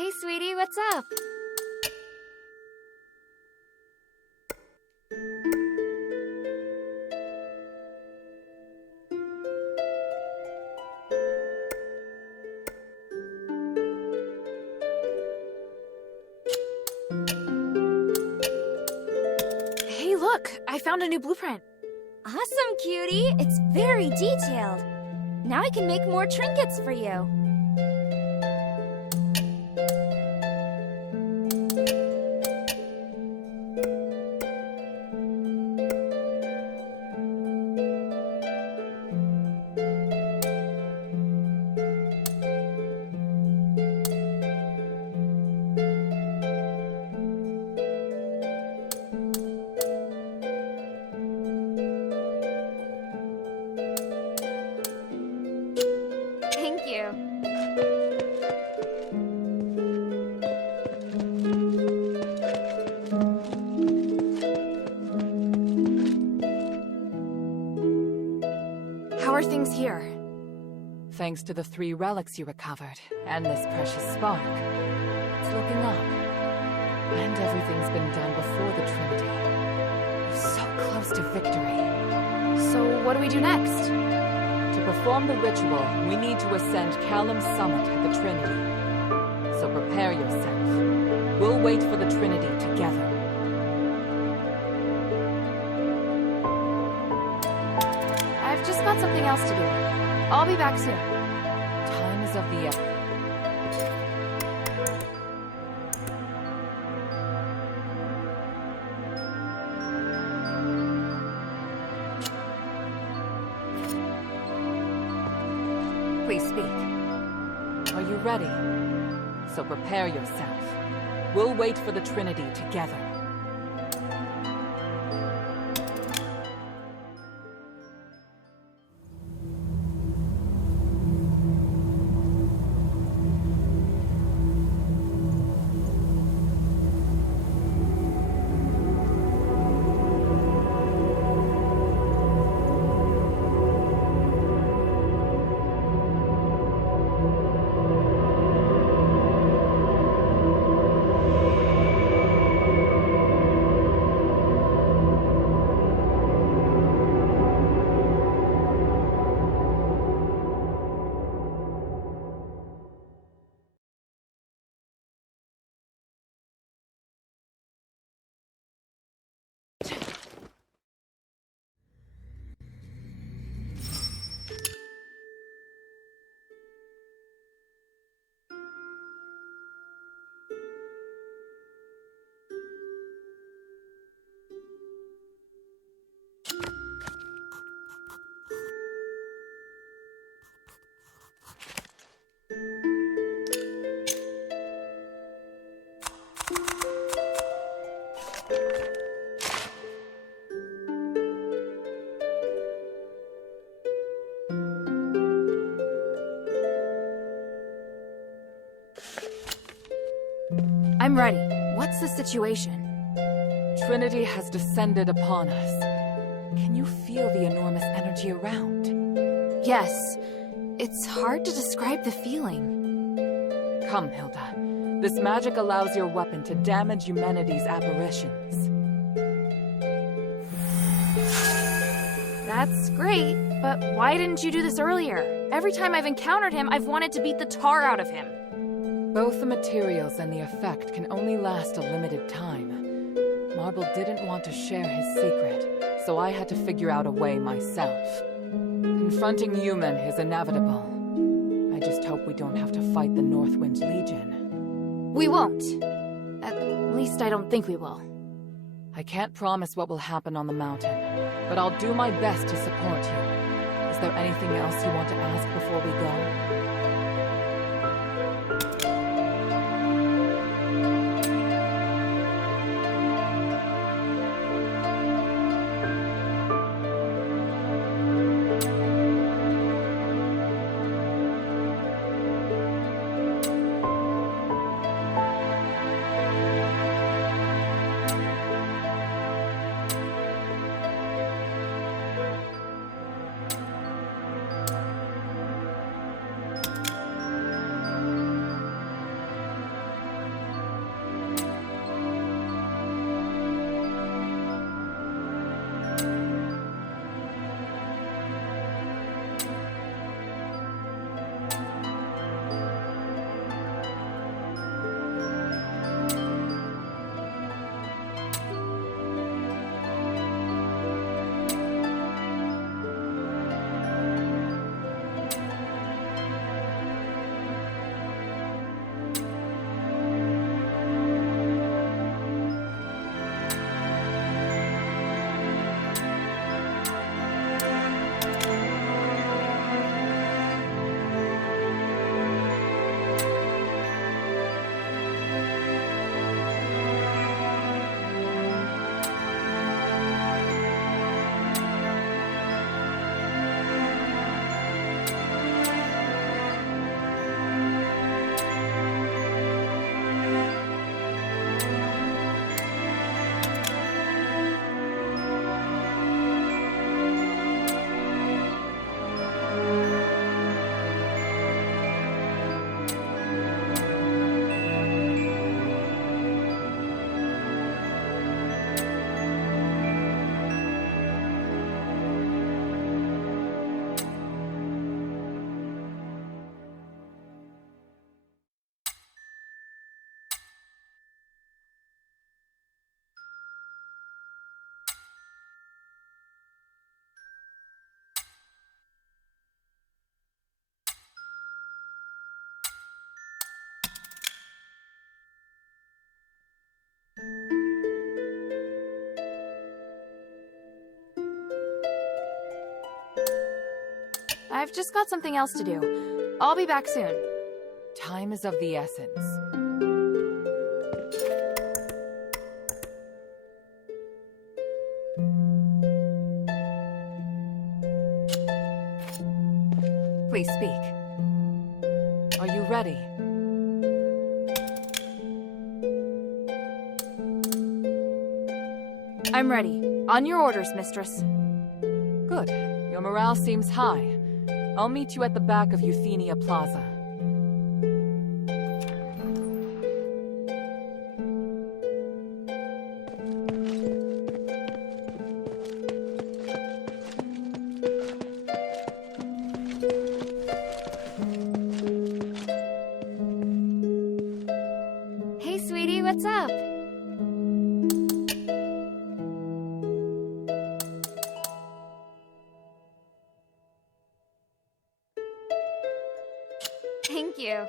Hey, sweetie, what's up? Hey, look! I found a new blueprint. Awesome, cutie! It's very detailed. Now I can make more trinkets for you. Thank you. How are things here? Thanks to the 3 relics you recovered, and this precious spark. It's looking up. And everything's been done before the Trinity. We're so close to victory. So what do we do next? To perform the ritual, we need to ascend Callum's summit at the Trinity. So prepare yourself. We'll wait for the Trinity together. I've just got something else to do. I'll be back soon. Time is of the essence. Please speak. Are you ready? So prepare yourself. We'll wait for the Trinity together. I'm ready. What's the situation? Trinity has descended upon us. Can you feel the enormous energy around? Yes. It's hard to describe the feeling. Come, Hilda. This magic allows your weapon to damage humanity's apparitions. That's great, but why didn't you do this earlier? Every time I've encountered him, I've wanted to beat the tar out of him. Both the materials and the effect can only last a limited time. Marble didn't want to share his secret, so I had to figure out a way myself. Confronting human is inevitable. I just hope we don't have to fight the Northwind Legion. We won't. At least I don't think we will. I can't promise what will happen on the mountain, but I'll do my best to support you. Is there anything else you want to ask before we go? I've just got something else to do. I'll be back soon. Time is of the essence. Please speak. Are you ready? I'm ready. On your orders, mistress. Good. Your morale seems high. I'll meet you at the back of Euthenia Plaza. Hey, sweetie, what's up? Thank you.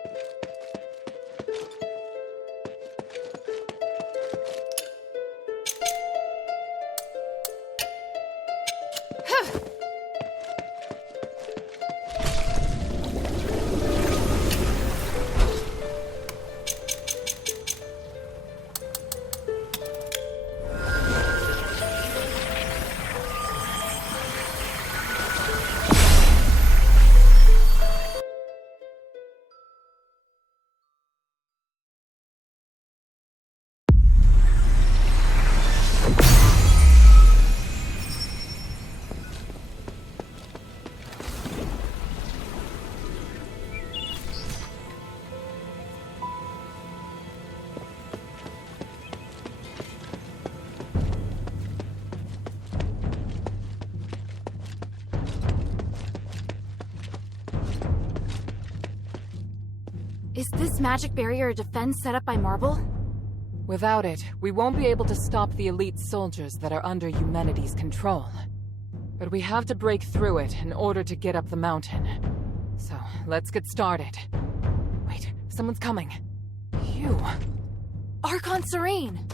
Is this magic barrier a defense set up by Marble? Without it, we won't be able to stop the elite soldiers that are under Humanity's control. But we have to break through it in order to get up the mountain. So, let's get started. Wait, someone's coming. You. Archon Serene!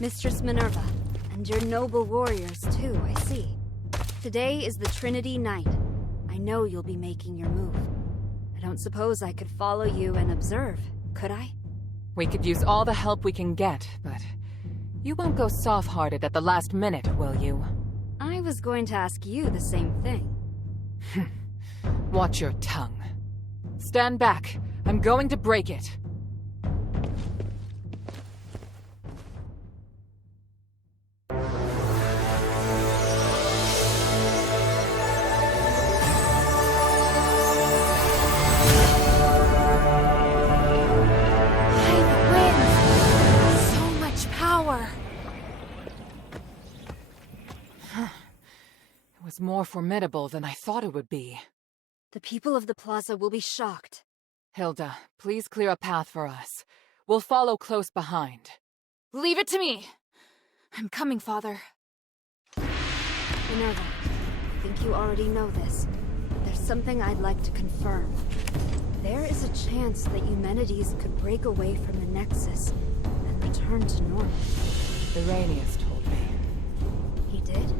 Mistress Minerva, and your noble warriors too, I see. Today is the Trinity Night. I know you'll be making your move. I don't suppose I could follow you and observe, could I? We could use all the help we can get, but you won't go soft-hearted at the last minute, will you? I was going to ask you the same thing. Watch your tongue. Stand back. I'm going to break it. More formidable than I thought it would be. The people of the plaza will be shocked. Hilda, please clear a path for us. We'll follow close behind. Leave it to me! I'm coming, Father. Minerva, I think you already know this. There's something I'd like to confirm. There is a chance that Eumenides could break away from the Nexus and return to normal. Iranius told me. He did?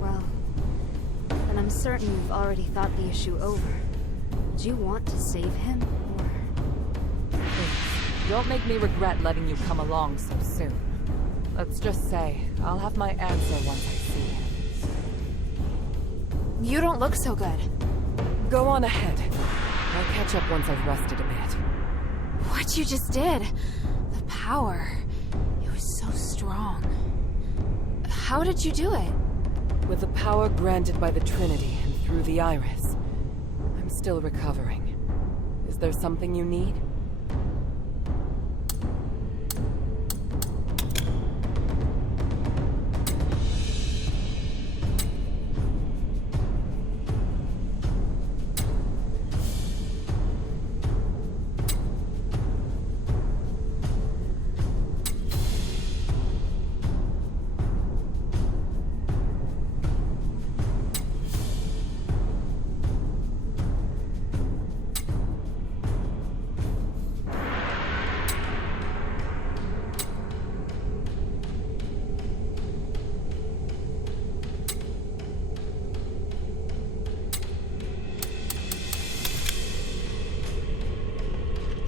Well, then I'm certain you've already thought the issue over. Would you want to save him, or...? Please, don't make me regret letting you come along so soon. Let's just say, I'll have my answer once I see him. You don't look so good. Go on ahead. I'll catch up once I've rested a bit. What you just did, the power, it was so strong. How did you do it? With the power granted by the Trinity and through the Iris, I'm still recovering. Is there something you need?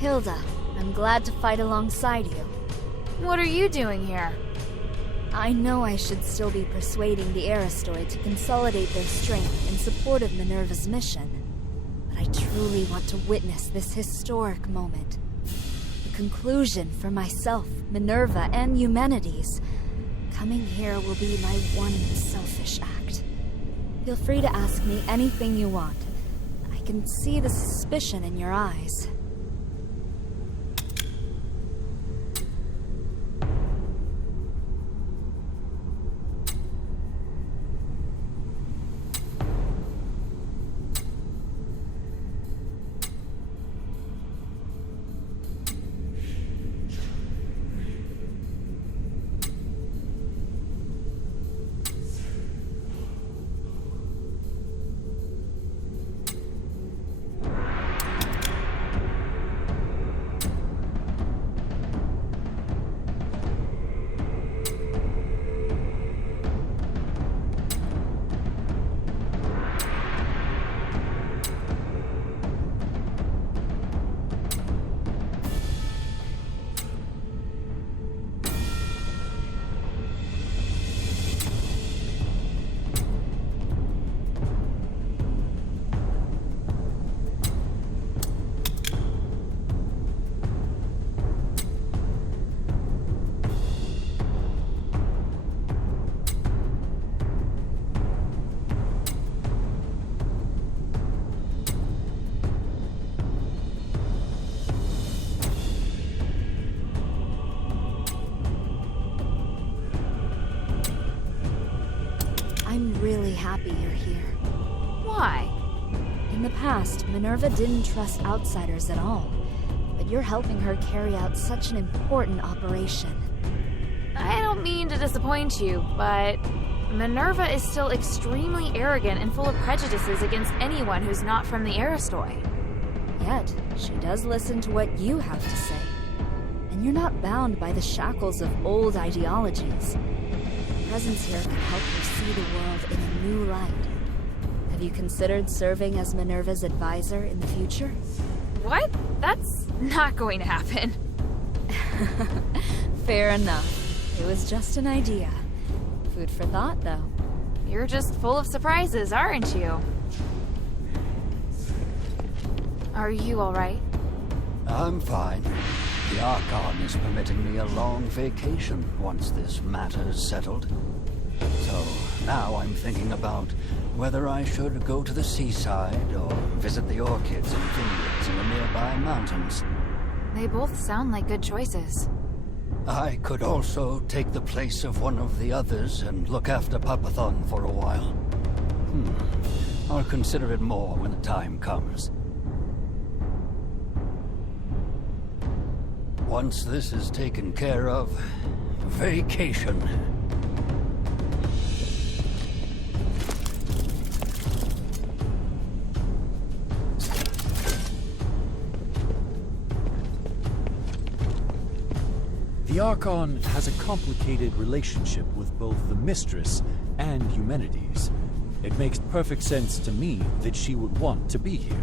Hilda, I'm glad to fight alongside you. What are you doing here? I know I should still be persuading the Aristoid to consolidate their strength in support of Minerva's mission, but I truly want to witness this historic moment. The conclusion for myself, Minerva, and Eumenides. Coming here will be my one selfish act. Feel free to ask me anything you want. I can see the suspicion in your eyes. I'm really happy you're here. Why? In the past, Minerva didn't trust outsiders at all, but you're helping her carry out such an important operation. I don't mean to disappoint you, but Minerva is still extremely arrogant and full of prejudices against anyone who's not from the Aristoi. Yet, she does listen to what you have to say. And you're not bound by the shackles of old ideologies. Your presence here can help her see the world in a new light. Have you considered serving as Minerva's advisor in the future? What? That's not going to happen. Fair enough. It was just an idea. Food for thought, though. You're just full of surprises, aren't you? Are you all right? I'm fine. The Archon is permitting me a long vacation once this matter's settled. So now I'm thinking about whether I should go to the seaside or visit the orchids and vineyards in the nearby mountains. They both sound like good choices. I could also take the place of one of the others and look after Papathon for a while. I'll consider it more when the time comes. Once this is taken care of, vacation. The Archon has a complicated relationship with both the Mistress and Eumenides. It makes perfect sense to me that she would want to be here.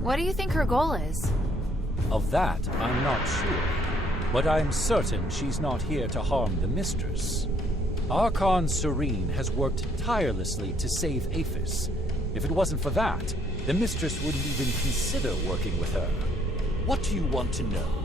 What do you think her goal is? Of that, I'm not sure. But I'm certain she's not here to harm the Mistress. Archon Serene has worked tirelessly to save Aphos. If it wasn't for that, the Mistress wouldn't even consider working with her. What do you want to know?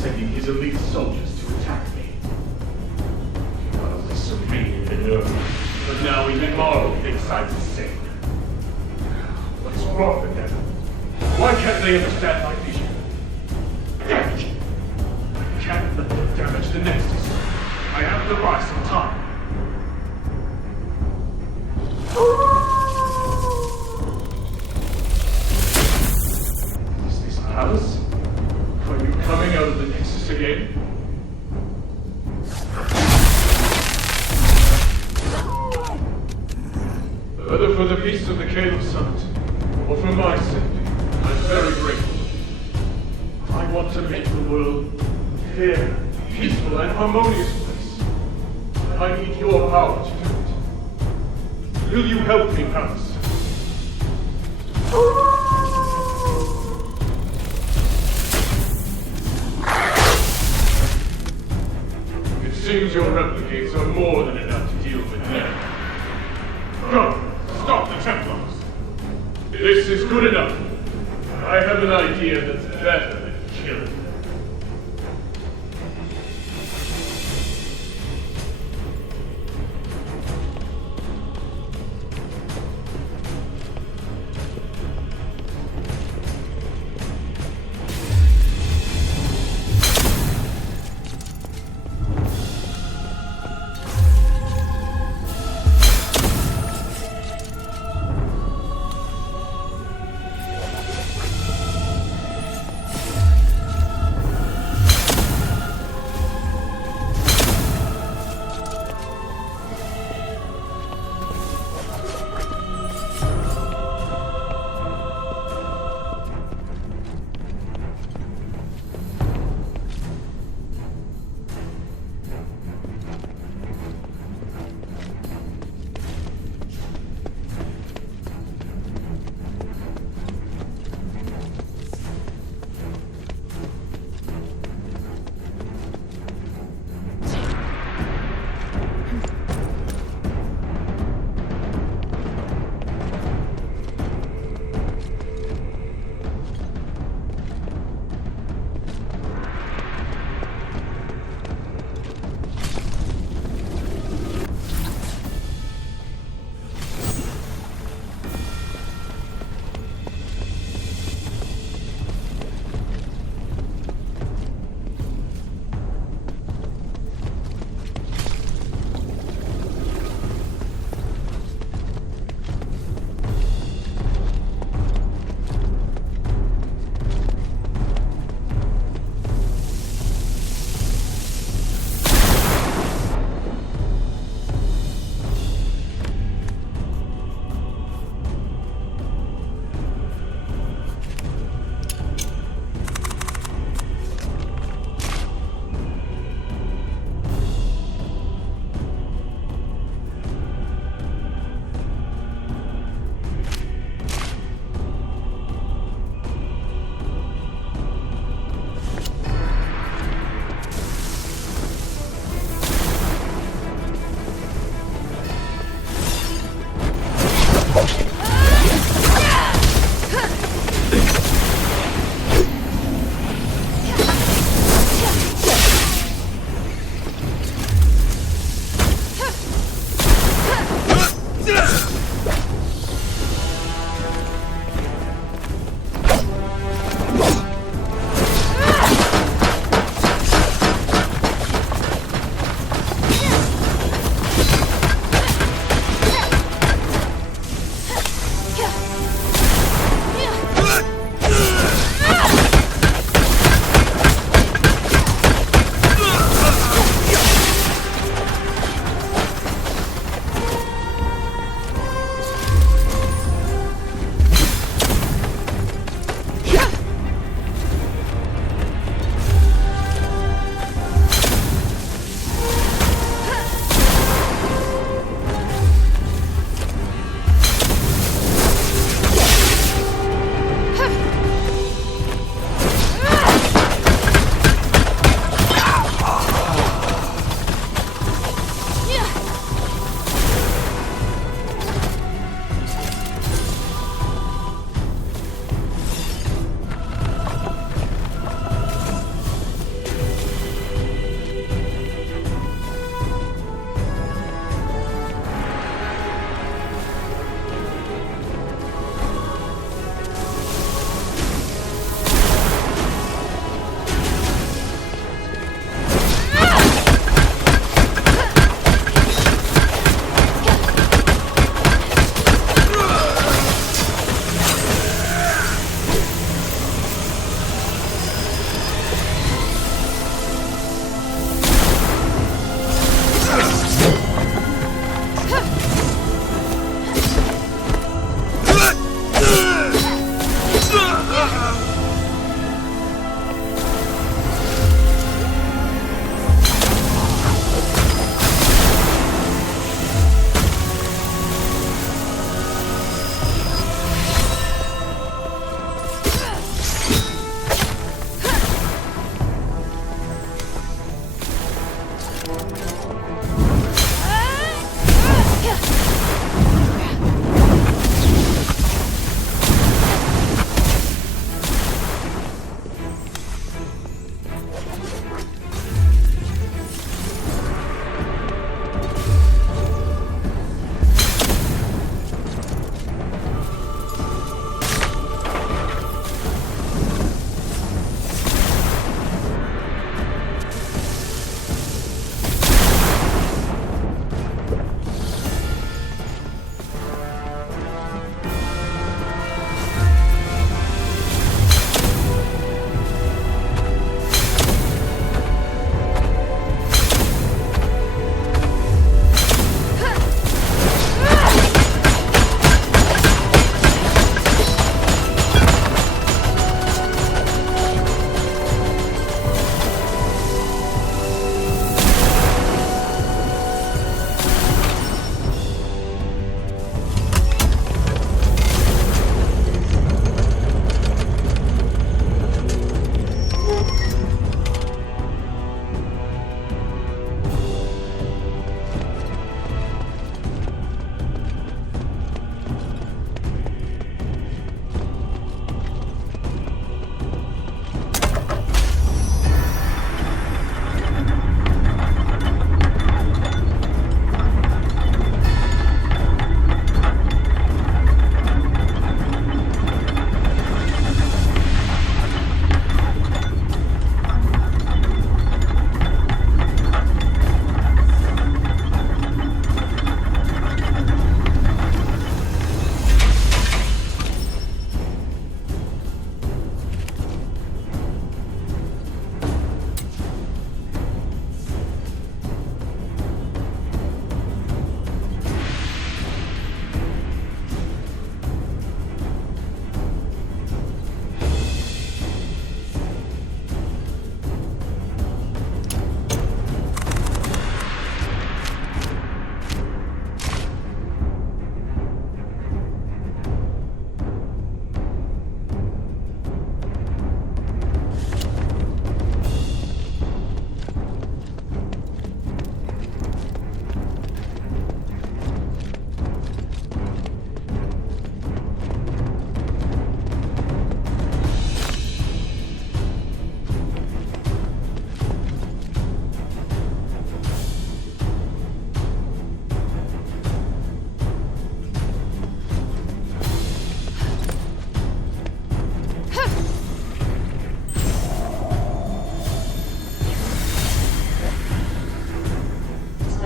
sending his elite soldiers to attack me. Not only Serene and Minerva, but now even Marvel thinks I'm insane. What's wrong with them? Why can't they understand my vision? Damn it! I can't let them damage the Nexus. I have to buy some time. Is this Palace? Are you coming out of the Nexus again? Whether for the peace of the Caleb Summit, or for my sake, I'm very grateful. I want to make the world a fair, peaceful, and harmonious place. But I need your power to do it. Will you help me, Palace? It seems your replicates are more than enough to deal with them. No! Stop the Templars! This is good enough. I have an idea that's better than killing them.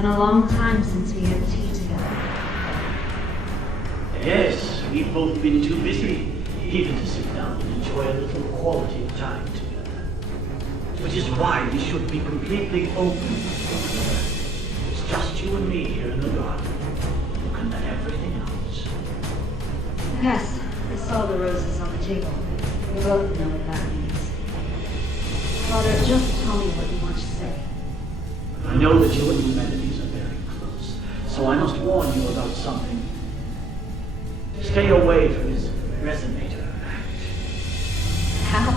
been a long time since we had tea together. Yes, we've both been too busy even to sit down and enjoy a little quality time together. Which is why we should be completely open. It's just you and me here in the garden. You can let everything out. Yes, I saw the roses on the table. We both know what that means. Father, just tell me what you want to say. I know that you and humanities are very close, so I must warn you about something. Stay away from his resonator act. How?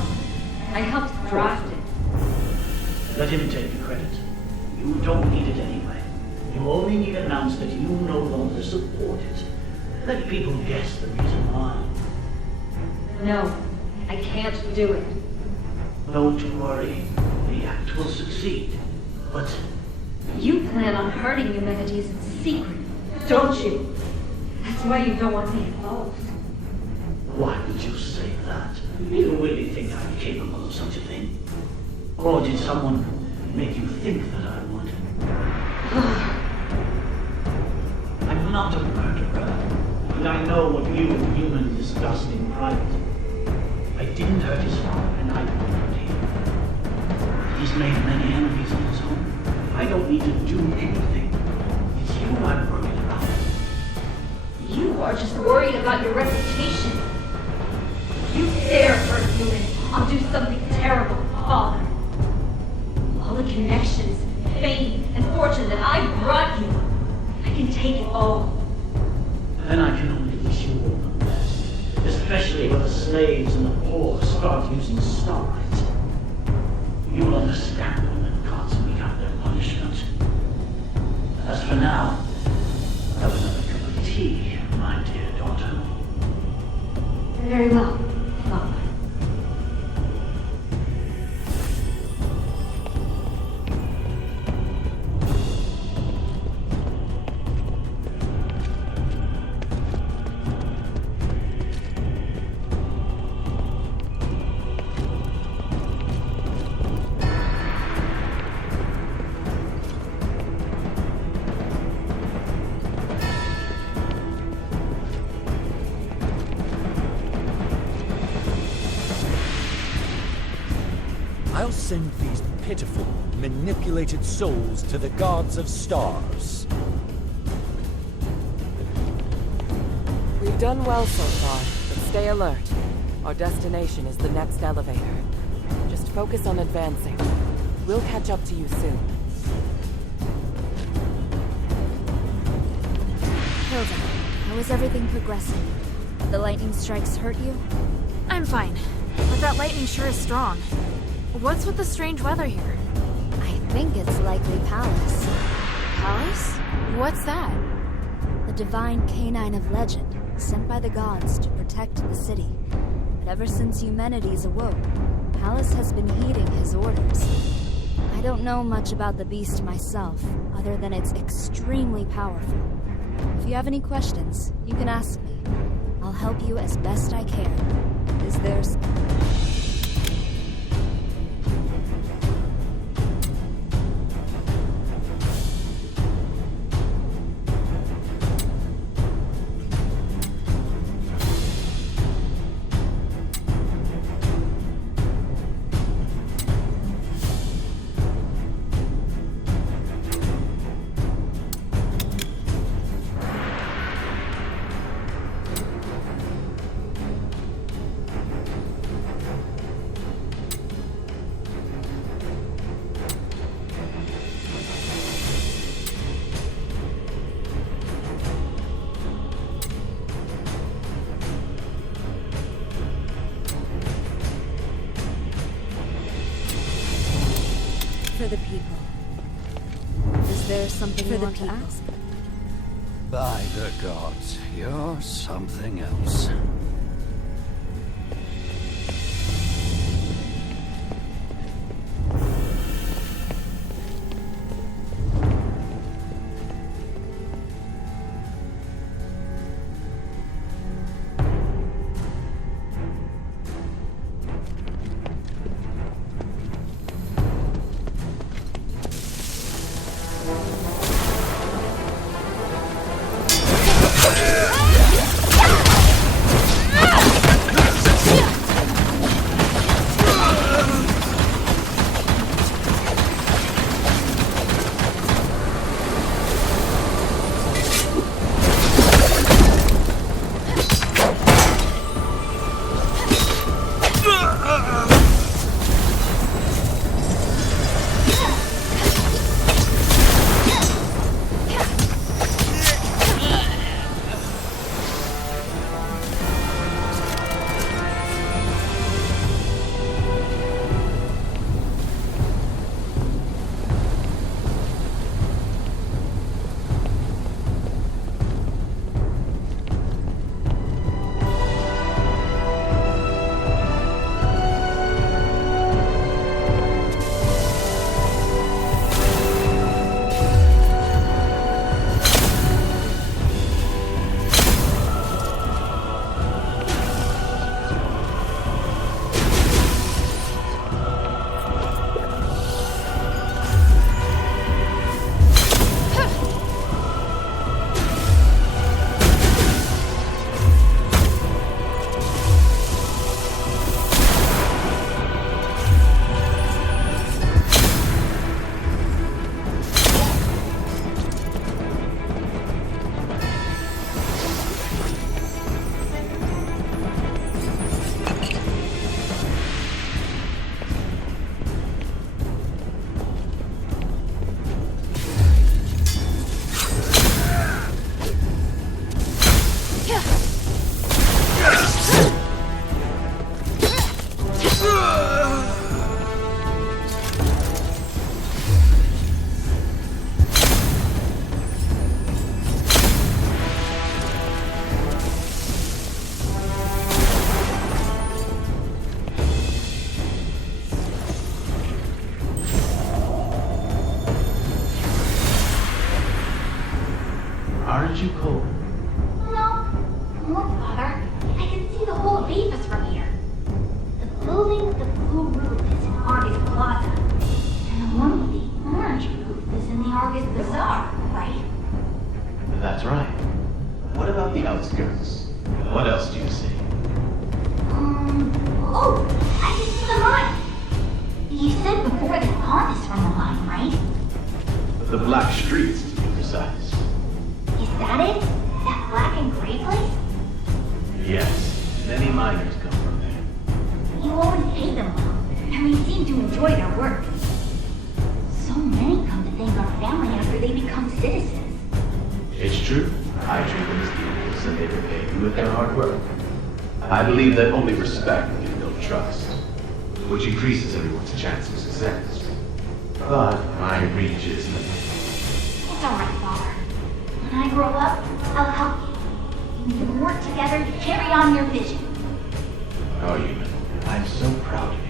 I helped craft it. Let him take the credit. You don't need it anyway. You only need to announce that you no longer support it. Let people guess the reason why. No, I can't do it. Don't worry. The act will succeed. But You plan on hurting humanities in secret, don't you? That's why you don't want me involved. why would you say that? You really think I'm capable of such a thing? Or did someone make you think that I would? I'm not a murderer. And I know what you and humans discussed in private. I didn't hurt his father, and I won't hurt him. He's made many enemies of his own. I don't need to do anything. It's you I'm worried about. You are just worried about your reputation. If you dare hurt humans, I'll do something terrible, Father. All the connections, fame, and fortune that I brought you, I can take it all. Then I can only wish you all the best. Especially when the slaves and the poor start using starlight. You'll understand when the gods mete out their punishment. As for now, have another cup of tea, my dear daughter. Very well, Father. I'll send these pitiful, manipulated souls to the gods of stars. We've done well so far, but stay alert. Our destination is the next elevator. Just focus on advancing. We'll catch up to you soon. Hilda, how is everything progressing? Have the lightning strikes hurt you? I'm fine, but that lightning sure is strong. What's with the strange weather here? I think it's likely Pallas. Palace? What's that? The divine canine of legend, sent by the gods to protect the city. But ever since Eumenides awoke, Pallas has been heeding his orders. I don't know much about the beast myself, other than it's extremely powerful. If you have any questions, you can ask me. I'll help you as best I can. Is there... For the people. Is there something you want to ask? By the gods, you're something else. Aren't you cold? No. Look, Father. I can see the whole of Aphos from here. The building with the blue roof is in Argus Plaza. And the one with the orange roof is in the Argus Bazaar, right? That's right. What about the outskirts? What else do you see? Oh, I can see the line. You said before that pond is from the line, right? The black streets, to be precise. Is that it? That black and gray place? Yes, many miners come from there. You always pay them well, and they seem to enjoy their work. So many come to thank our family after they become citizens. It's true. I treat them as equals, and they repay me with their hard work. I believe that only respect can build trust, which increases everyone's chance of success. But my reach is limited. It's alright, Father. When I grow up, I'll help you. We can work together to carry on your vision. Oh, Human, I'm so proud of you.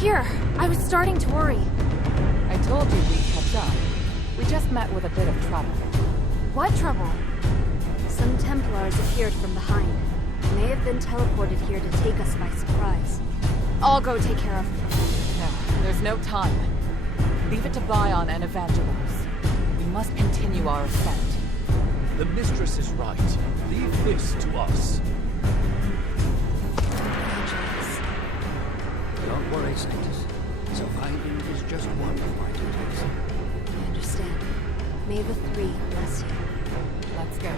Here, I was starting to worry. I told you we'd catch up. We just met with a bit of trouble. What trouble? Some Templars appeared from behind. They may have been teleported here to take us by surprise. I'll go take care of them. No, there's no time. Leave it to Bion and Evangelos. We must continue our ascent. The mistress is right. Leave this to us. Don't worry, Sanctus. Surviving is just one of my duties. I understand. May the three bless you. Let's go.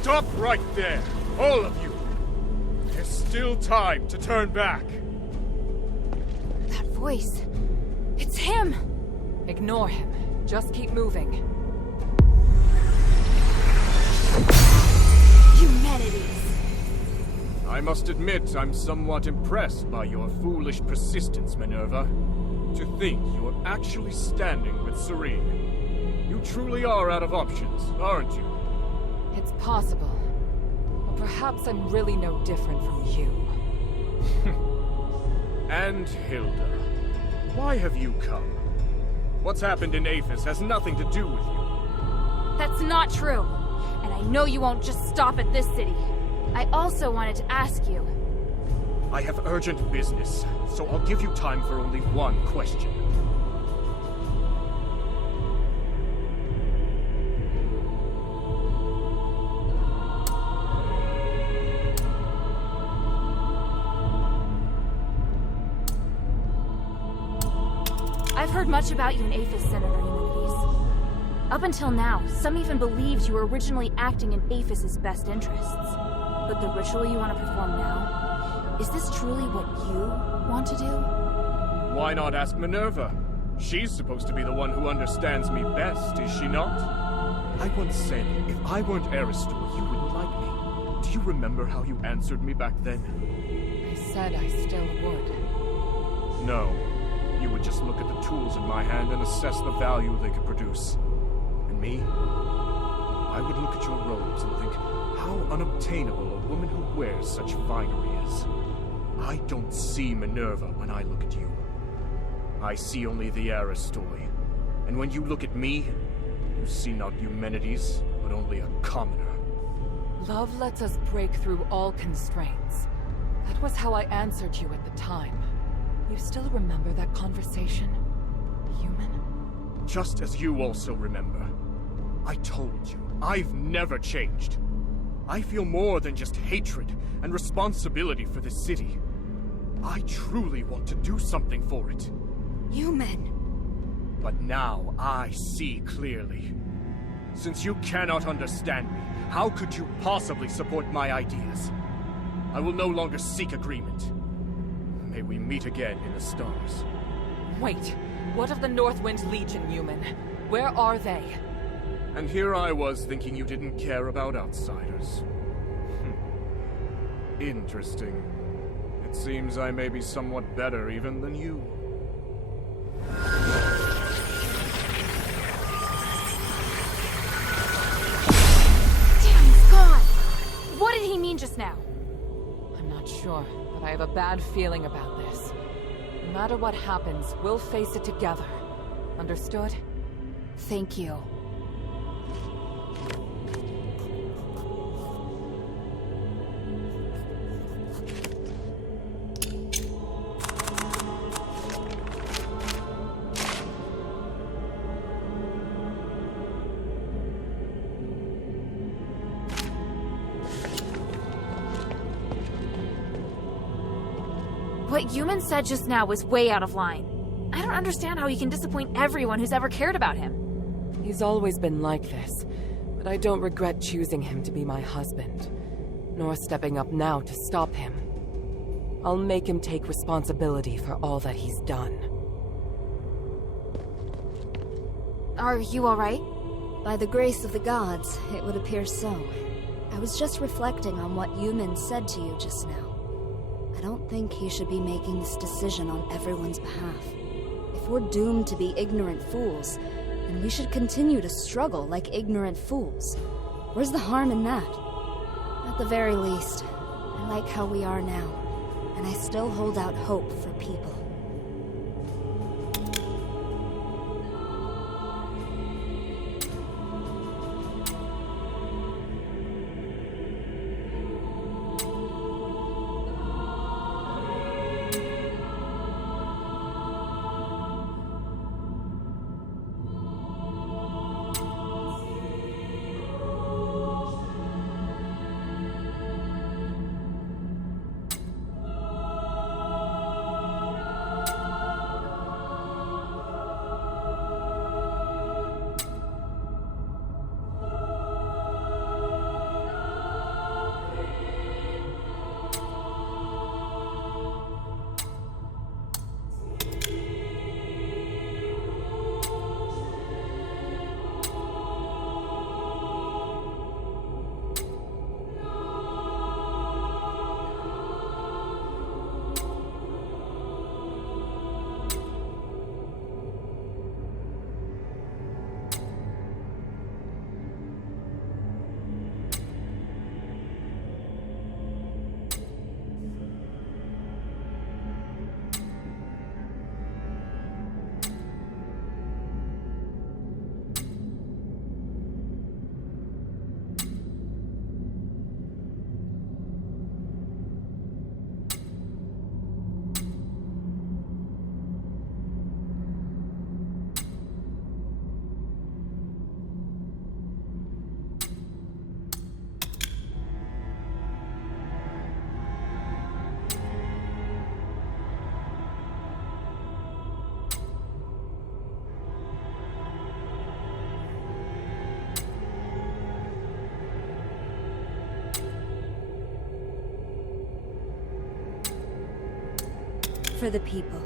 Stop right there! All of you! There's still time to turn back! That voice. It's him! Ignore him. Just keep moving. Humanities! I must admit I'm somewhat impressed by your foolish persistence, Minerva. To think you are actually standing with Serene. You truly are out of options, aren't you? It's possible. Or perhaps I'm really no different from you. And Hilda, why have you come? What's happened in Aphos has nothing to do with you. That's not true. And I know you won't just stop at this city. I also wanted to ask you. I have urgent business, so I'll give you time for only one question. I've heard much about you in Aphos, Senator Humanities. Up until now, some even believed you were originally acting in Aphos' best interests. But the ritual you want to perform now, is this truly what you want to do? Why not ask Minerva? She's supposed to be the one who understands me best, is she not? I once said, if I weren't Aristor, you wouldn't like me. Do you remember how you answered me back then? I said I still would. No. You would just look at the tools in my hand and assess the value they could produce. And me? I would look at your robes and think how unobtainable a woman who wears such finery is. I don't see Minerva when I look at you. I see only the Aristoi. And when you look at me, you see not Eumenides, but only a commoner. Love lets us break through all constraints. That was how I answered you at the time. You still remember that conversation, human? Just as you also remember. I told you, I've never changed. I feel more than just hatred and responsibility for this city. I truly want to do something for it. Human. But now I see clearly. Since you cannot understand me, how could you possibly support my ideas? I will no longer seek agreement. May we meet again in the stars. Wait, what of the Northwind Legion, human? Where are they? And here I was thinking you didn't care about outsiders. Interesting. It seems I may be somewhat better even than you. Damn, he's gone! What did he mean just now? I'm not sure, but I have a bad feeling about this. No matter what happens, we'll face it together. Understood? Thank you. What Human said just now was way out of line. I don't understand how he can disappoint everyone who's ever cared about him. He's always been like this, but I don't regret choosing him to be my husband, nor stepping up now to stop him. I'll make him take responsibility for all that he's done. Are you alright? By the grace of the gods, it would appear so. I was just reflecting on what Human said to you just now. I don't think he should be making this decision on everyone's behalf. If we're doomed to be ignorant fools, then we should continue to struggle like ignorant fools. Where's the harm in that? At the very least, I like how we are now, and I still hold out hope for people. for the people.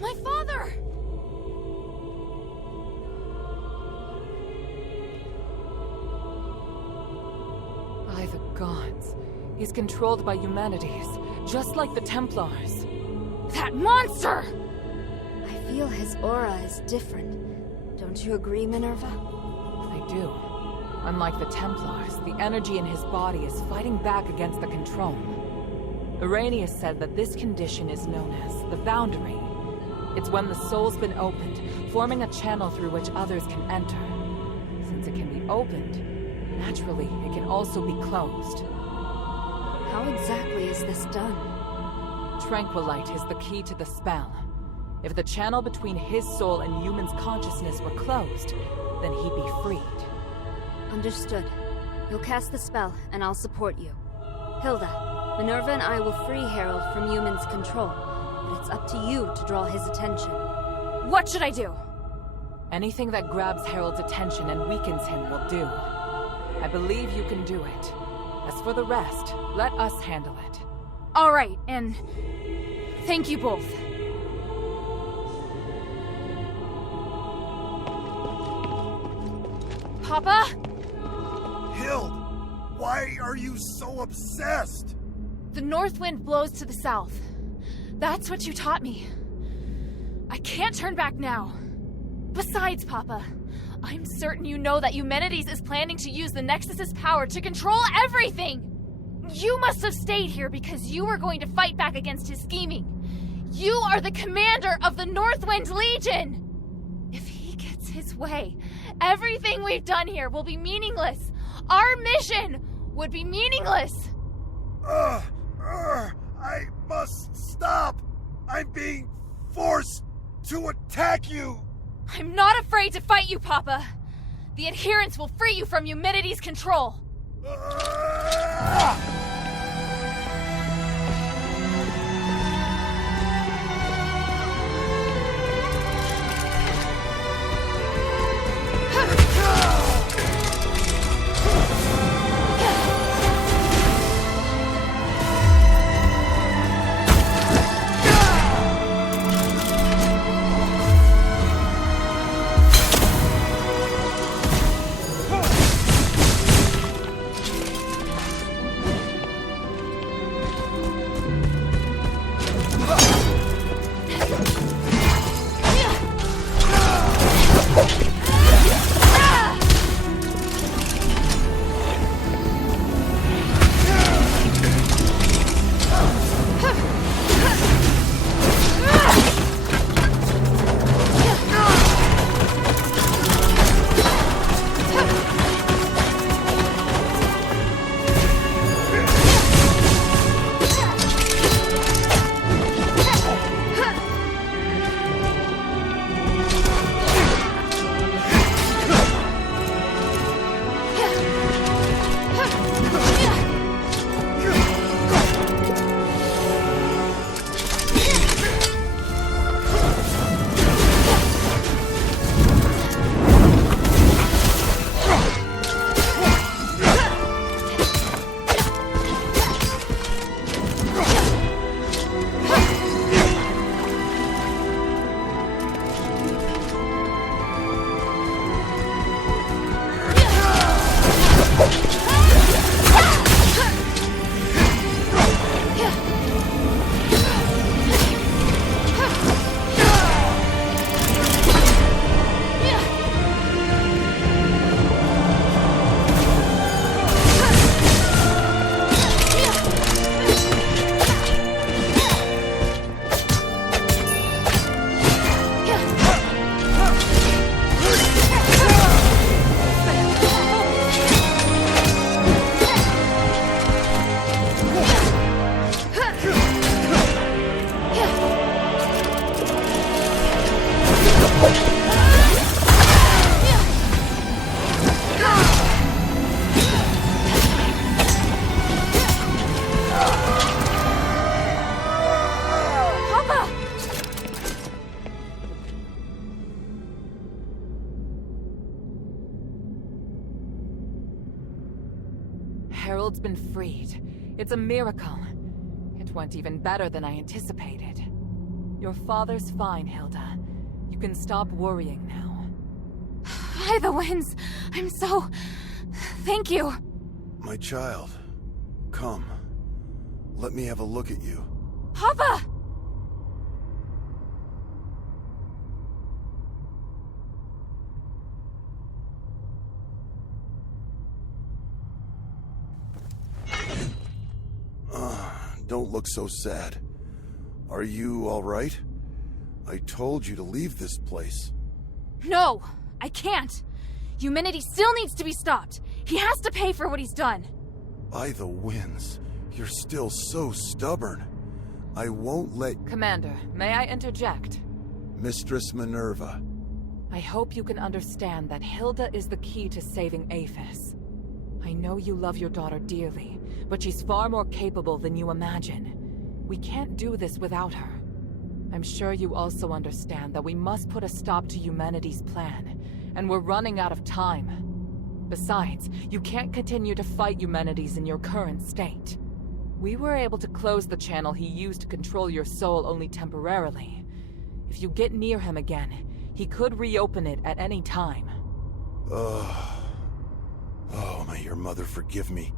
My father! By the gods. He's controlled by humanities, just like the Templars. That monster! I feel his aura is different. Don't you agree, Minerva? I do. Unlike the Templars, the energy in his body is fighting back against the control. Iranius said that this condition is known as the boundary. It's when the soul's been opened, forming a channel through which others can enter. Since it can be opened, naturally, it can also be closed. How exactly is this done? Tranquilite is the key to the spell. If the channel between his soul and human's consciousness were closed, then he'd be freed. Understood. You'll cast the spell, and I'll support you. Hilda, Minerva and I will free Harold from human's control, but it's up to you to draw his attention. What should I do? Anything that grabs Harold's attention and weakens him will do. I believe you can do it. As for the rest, let us handle it. All right, and thank you both. Papa? Hild, why are you so obsessed? The north wind blows to the south. That's what you taught me. I can't turn back now. Besides, Papa, I'm certain you know that Eumenides is planning to use the Nexus's power to control everything! You must have stayed here because you were going to fight back against his scheming. You are the commander of the Northwind Legion! If he gets his way, everything we've done here will be meaningless. Our mission would be meaningless. I must stop. I'm being forced to attack you. I'm not afraid to fight you, Papa. The adherents will free you from Eumenides' control. Herald's been freed. It's a miracle. It went even better than I anticipated. Your father's fine, Hilda. You can stop worrying now. By the winds! I'm so... Thank you! My child, come. Let me have a look at you. Papa! Don't look so sad. Are you all right? I told you to leave this place. No! I can't! Humanity still needs to be stopped! He has to pay for what he's done! By the winds, you're still so stubborn. I won't let... Commander, may I interject? Mistress Minerva. I hope you can understand that Hilda is the key to saving Aphos. I know you love your daughter dearly, but she's far more capable than you imagine. We can't do this without her. I'm sure you also understand that we must put a stop to humanity's plan, and we're running out of time. Besides, you can't continue to fight humanities in your current state. We were able to close the channel he used to control your soul only temporarily. If you get near him again, he could reopen it at any time. Oh, may your mother forgive me.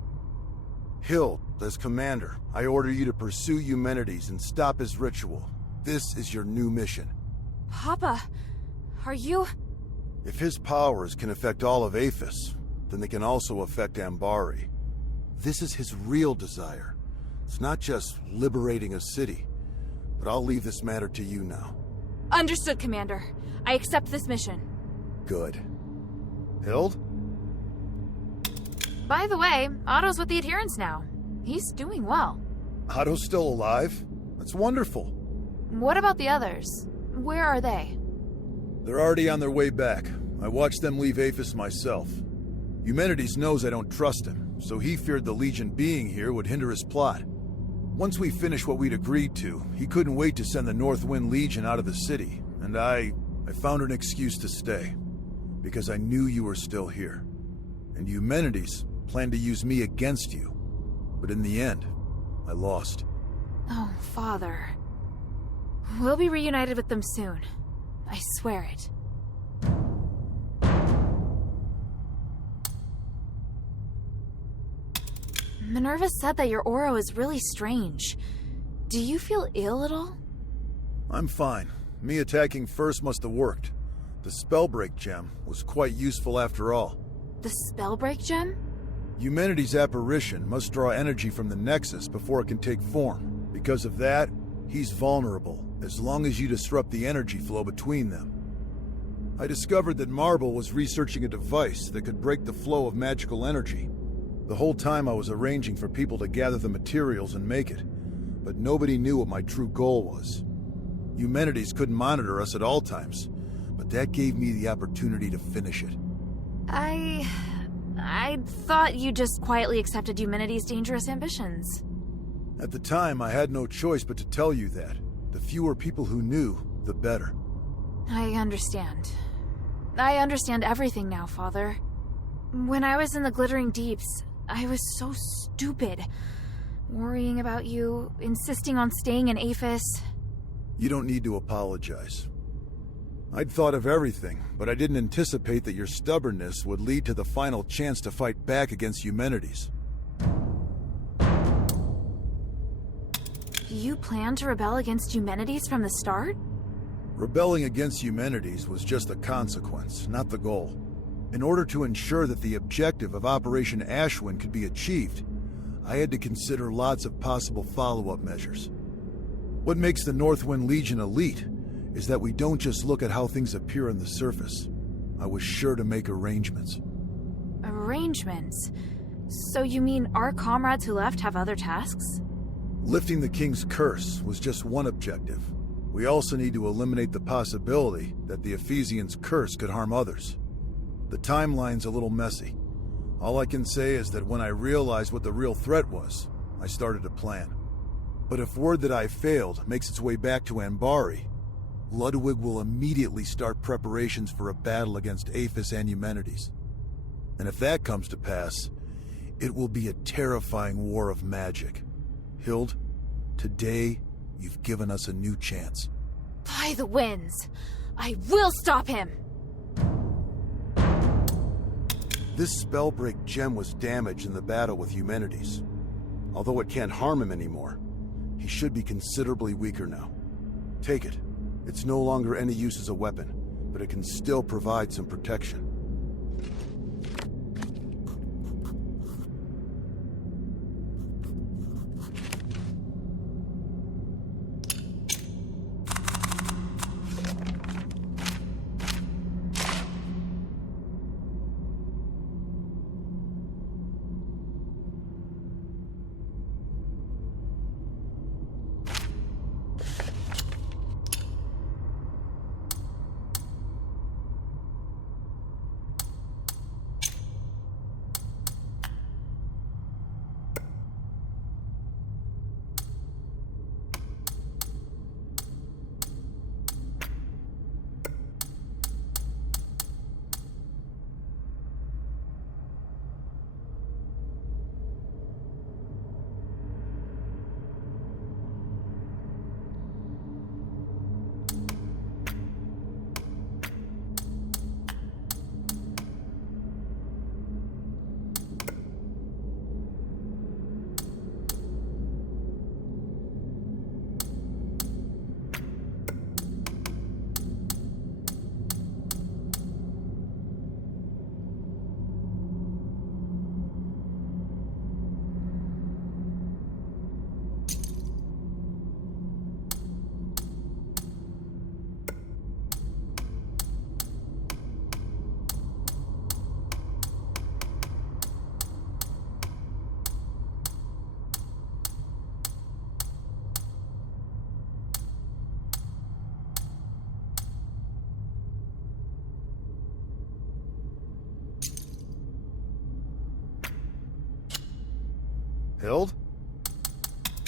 Hild, as commander, I order you to pursue Eumenides and stop his ritual. This is your new mission. Papa, are you... If his powers can affect all of Aphos, then they can also affect Ambari. This is his real desire. It's not just liberating a city. But I'll leave this matter to you now. Understood, Commander. I accept this mission. Good. Hild? By the way, Otto's with the Adherents now. He's doing well. Otto's still alive? That's wonderful. What about the others? Where are they? They're already on their way back. I watched them leave Aphos myself. Eumenides knows I don't trust him, so he feared the Legion being here would hinder his plot. Once we finished what we'd agreed to, he couldn't wait to send the Northwind Legion out of the city, and I found an excuse to stay. Because I knew you were still here. And Eumenides planned to use me against you. But in the end, I lost. Oh, Father. We'll be reunited with them soon. I swear it. Minerva said that your aura is really strange. Do you feel ill at all? I'm fine. Me attacking first must have worked. The Spellbreak gem was quite useful after all. The Spellbreak gem? Eumenides' apparition must draw energy from the Nexus before it can take form. Because of that, he's vulnerable, as long as you disrupt the energy flow between them. I discovered that Marble was researching a device that could break the flow of magical energy. The whole time I was arranging for people to gather the materials and make it, but nobody knew what my true goal was. Eumenides couldn't monitor us at all times, but that gave me the opportunity to finish it. I thought you just quietly accepted Eumenides' dangerous ambitions. At the time, I had no choice but to tell you that. The fewer people who knew, the better. I understand. I understand everything now, Father. When I was in the Glittering Deeps, I was so stupid. Worrying about you, insisting on staying in Aphos. You don't need to apologize. I'd thought of everything, but I didn't anticipate that your stubbornness would lead to the final chance to fight back against Eumenides. You planned to rebel against Eumenides from the start? Rebelling against Eumenides was just a consequence, not the goal. In order to ensure that the objective of Operation Ashwin could be achieved, I had to consider lots of possible follow-up measures. What makes the Northwind Legion elite is that we don't just look at how things appear on the surface. I was sure to make arrangements. Arrangements? So you mean our comrades who left have other tasks? Lifting the King's curse was just one objective. We also need to eliminate the possibility that the Ephesians' curse could harm others. The timeline's a little messy. All I can say is that when I realized what the real threat was, I started a plan. But if word that I failed makes its way back to Ambari, Ludwig will immediately start preparations for a battle against Aphos and Eumenides. And if that comes to pass, It will be a terrifying war of magic. Hild, today, you've given us a new chance. By the winds! I will stop him! This Spellbreak gem was damaged in the battle with Eumenides. Although it can't harm him anymore, he should be considerably weaker now. Take it. It's no longer any use as a weapon, but it can still provide some protection. Hild?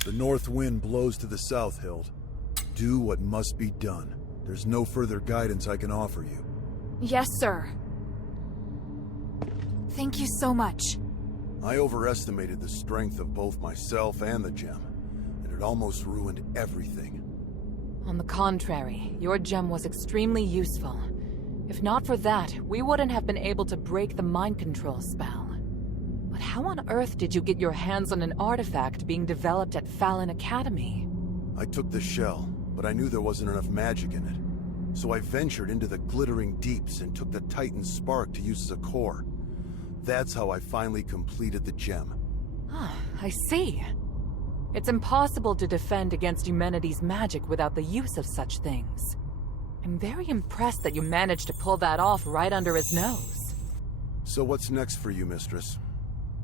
The north wind blows to the south, Hild. Do what must be done. There's no further guidance I can offer you. Yes, sir. Thank you so much. I overestimated the strength of both myself and the gem, and it almost ruined everything. On the contrary, your gem was extremely useful. If not for that, we wouldn't have been able to break the mind control spell. But how on earth did you get your hands on an artifact being developed at Fallon Academy? I took the shell, but I knew there wasn't enough magic in it. So I ventured into the glittering deeps and took the Titan spark to use as a core. That's how I finally completed the gem. Ah, I see. It's impossible to defend against Eumenides' magic without the use of such things. I'm very impressed that you managed to pull that off right under his nose. So what's next for you, Mistress?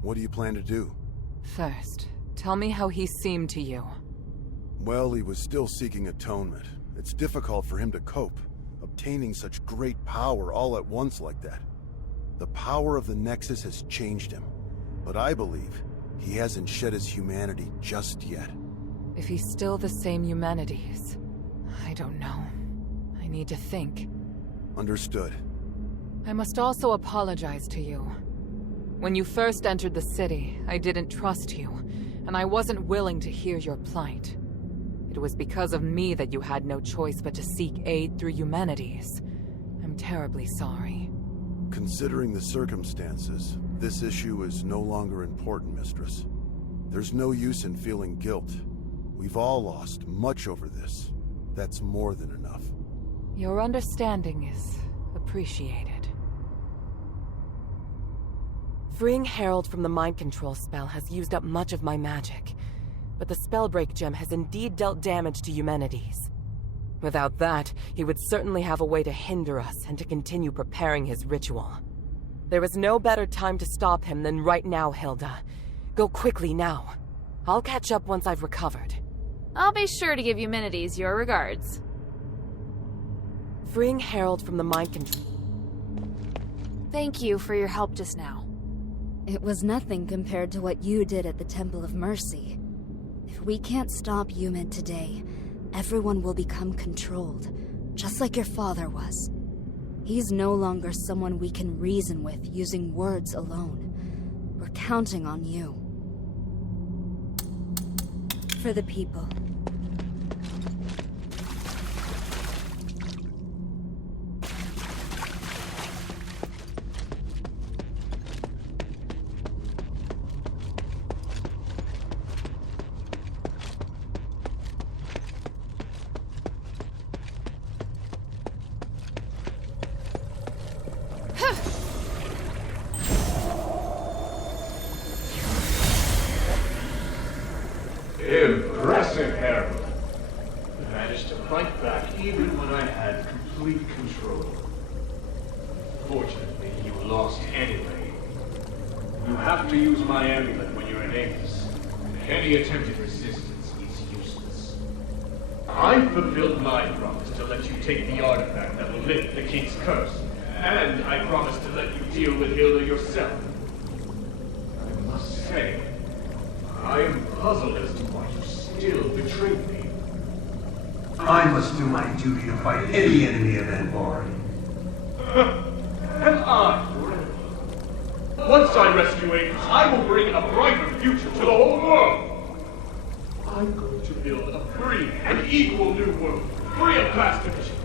What do you plan to do? First, tell me how he seemed to you. Well, he was still seeking atonement. It's difficult for him to cope, obtaining such great power all at once like that. The power of the Nexus has changed him, but I believe he hasn't shed his humanity just yet. If he's still the same Eumenides, I don't know. I need to think. Understood. I must also apologize to you. When you first entered the city, I didn't trust you, and I wasn't willing to hear your plight. It was because of me that you had no choice but to seek aid through Eumenides. I'm terribly sorry. Considering the circumstances, this issue is no longer important, Mistress. There's no use in feeling guilt. We've all lost much over this. That's more than enough. Your understanding is appreciated. Freeing Herald from the mind control spell has used up much of my magic, but the Spellbreak gem has indeed dealt damage to Eumenides. Without that, he would certainly have a way to hinder us and to continue preparing his ritual. There is no better time to stop him than right now, Hilda. Go quickly now. I'll catch up once I've recovered. I'll be sure to give Eumenides your regards. Freeing Herald from the mind control... Thank you for your help just now. It was nothing compared to what you did at the Temple of Mercy. If we can't stop Eumed today, everyone will become controlled, just like your father was. He's no longer someone we can reason with using words alone. We're counting on you. For the people. Impressive, Harold. You managed to fight back even when I had complete control. Fortunately, you lost anyway. You have to use my amulet when you're in Aphos. Any attempted resistance is useless. I fulfilled my promise to let you take the artifact that will lift the king's curse, and I promised to let you deal with Hilda yourself. I must say, I am puzzled as to why you still betrayed me. I must do my duty to fight any enemy of Anbari. And I forever. Once I rescue Aphos, I will bring a brighter future to the whole world. I'm going to build a free and equal new world, free of class division.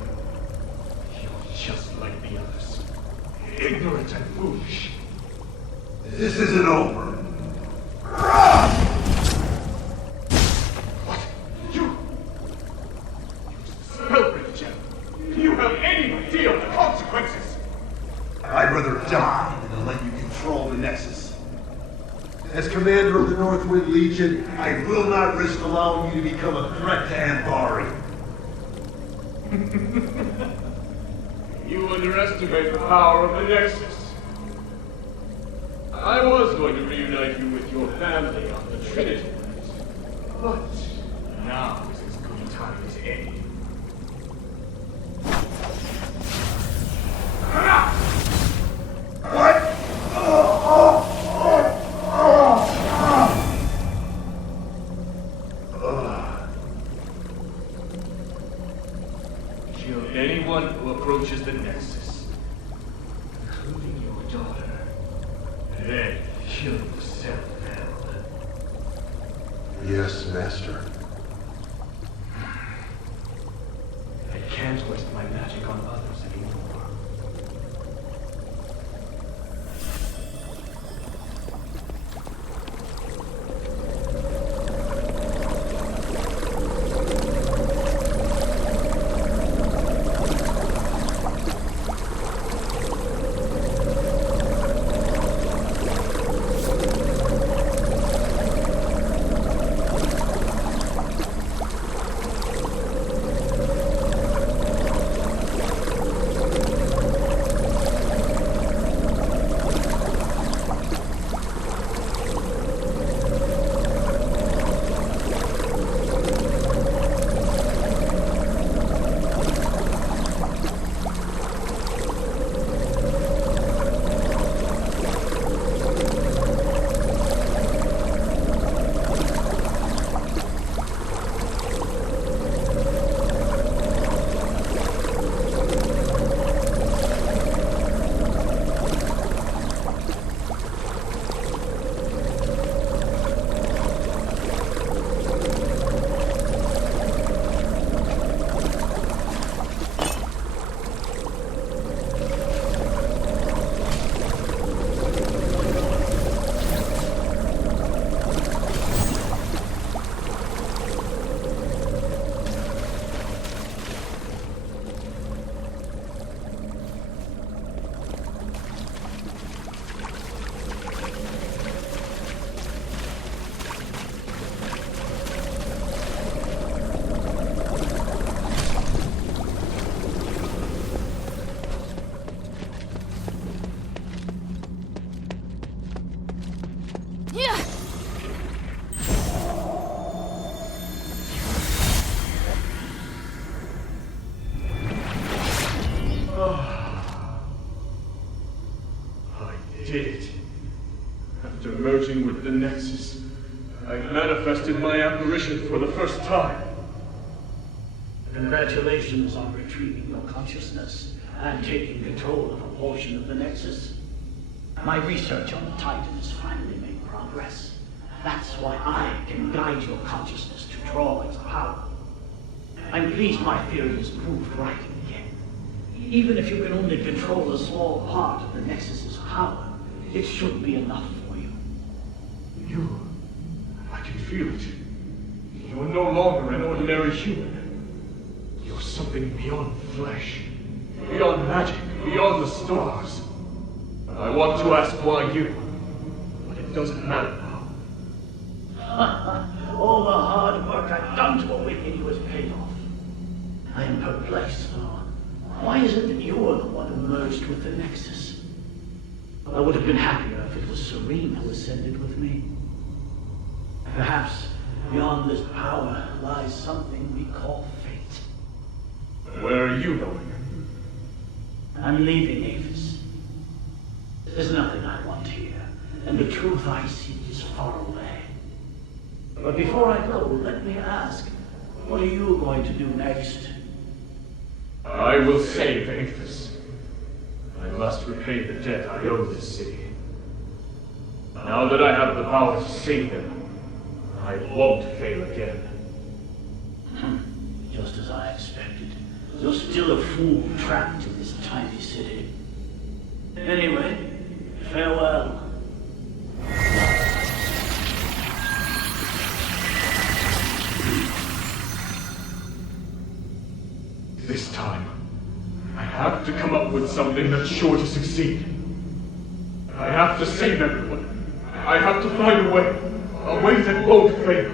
You're just like the others. Ignorant and foolish. This isn't over. What? You spellbreak gem. Do you have any idea of the consequences? I'd rather die than to let you control the Nexus. As commander of the Northwind Legion, I will not risk allowing you to become a threat to Anbari. You underestimate the power of the Nexus. I was going to reunite you with your family on the Trinity night, but now is as good a time as any. What? Kill anyone who approaches the Nexus, including your daughter. Then kill yourself, Harold. Yes, Master. I can't waste my magic on others anymore. Did it. After merging with the Nexus, I manifested my apparition for the first time. Congratulations on retrieving your consciousness and taking control of a portion of the Nexus. My research on the Titan has finally made progress. That's why I can guide your consciousness to draw its power. I'm pleased my theory is proved right again. Even if you can only control a small part of the Nexus's power, it should be enough for you. I can feel it. You are no longer an ordinary human. You're something beyond flesh, beyond magic, beyond the stars. I want to ask why you, but it doesn't matter now. All the hard work I've done to awaken you has paid off. I am perplexed, though. Why is it that you're the one who merged with the Nexus? I would have been happier if it was Serene who ascended with me. Perhaps beyond this power lies something we call fate. Where are you going? I'm leaving Aphos. There's nothing I want here, and the truth I seek is far away. But before I go, let me ask, what are you going to do next? I will save Aphos. I must repay the debt I owe this city. Now that I have the power to save him, I won't fail again. Just as I expected. You're still a fool trapped in this tiny city. Anyway, farewell. This time, I have to come up with something that's sure to succeed. I have to save everyone. I have to find a way that won't fail.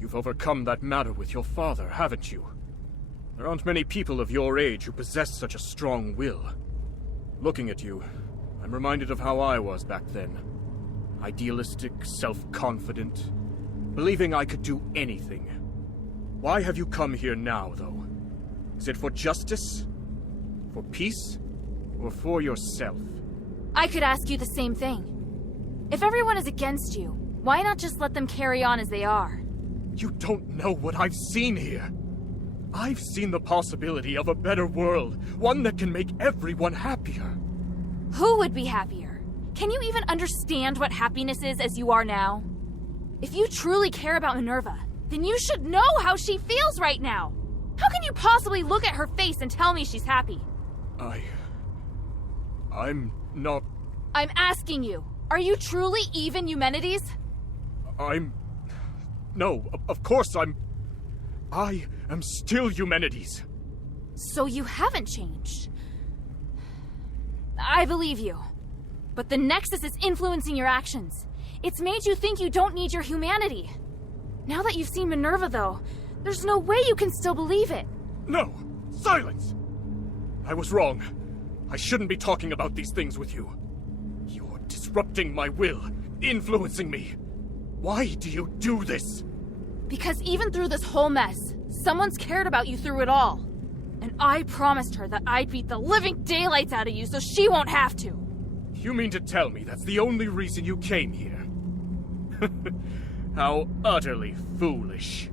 You've overcome that matter with your father, haven't you? There aren't many people of your age who possess such a strong will. Looking at you, I'm reminded of how I was back then. Idealistic, self-confident, believing I could do anything. Why have you come here now, though? Is it for justice? For peace? Or for yourself? I could ask you the same thing. If everyone is against you, why not just let them carry on as they are? You don't know what I've seen here. I've seen the possibility of a better world, one that can make everyone happier. Who would be happier? Can you even understand what happiness is as you are now? If you truly care about Minerva, then you should know how she feels right now. How can you possibly look at her face and tell me she's happy? I'm not... I'm asking you, are you truly even Eumenides? No, of course I am still Eumenides. So you haven't changed. I believe you. But the Nexus is influencing your actions. It's made you think you don't need your humanity. Now that you've seen Minerva, though, there's no way you can still believe it. No! Silence! I was wrong. I shouldn't be talking about these things with you. You're disrupting my will, influencing me. Why do you do this? Because even through this whole mess, someone's cared about you through it all. And I promised her that I'd beat the living daylights out of you so she won't have to. You mean to tell me that's the only reason you came here? How utterly foolish.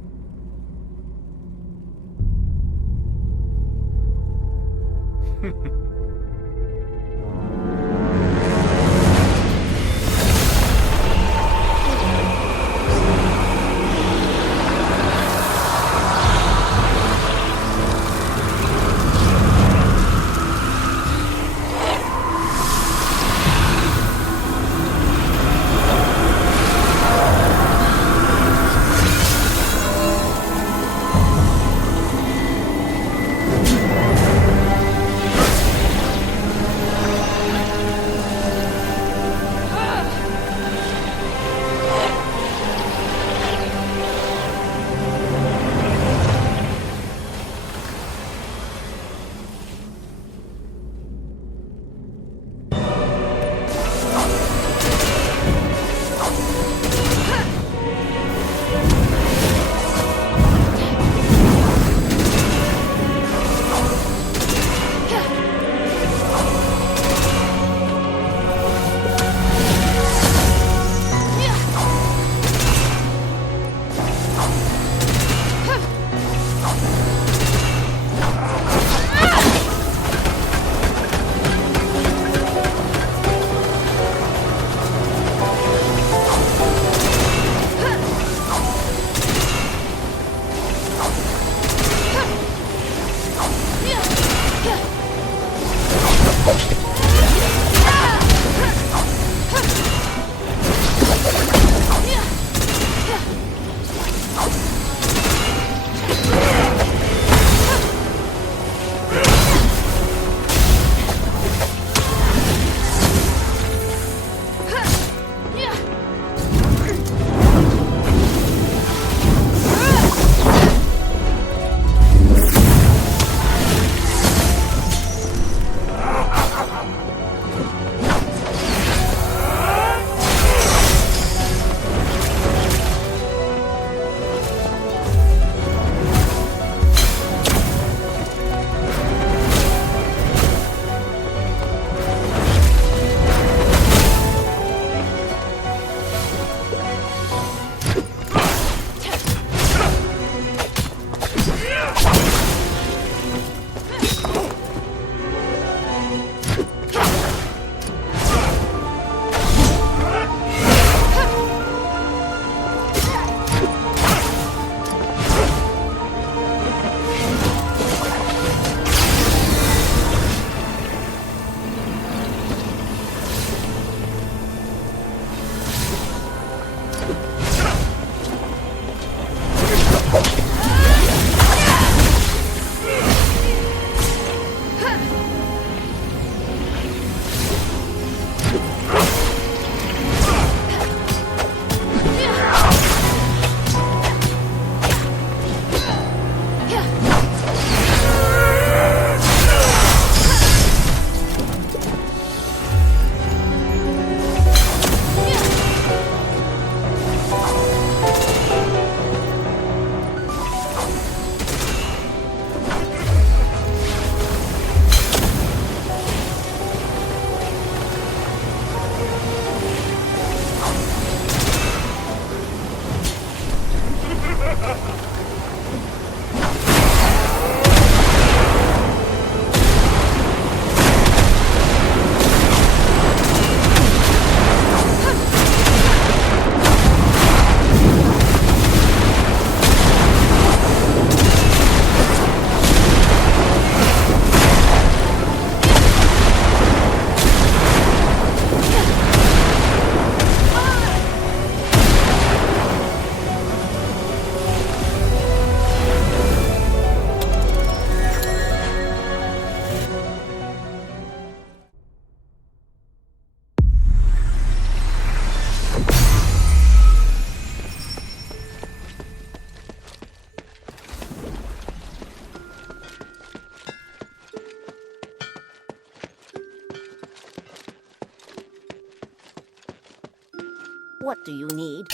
What do you need?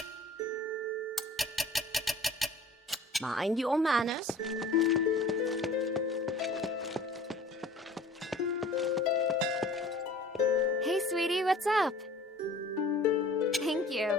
Mind your manners. Hey, sweetie, what's up? Thank you.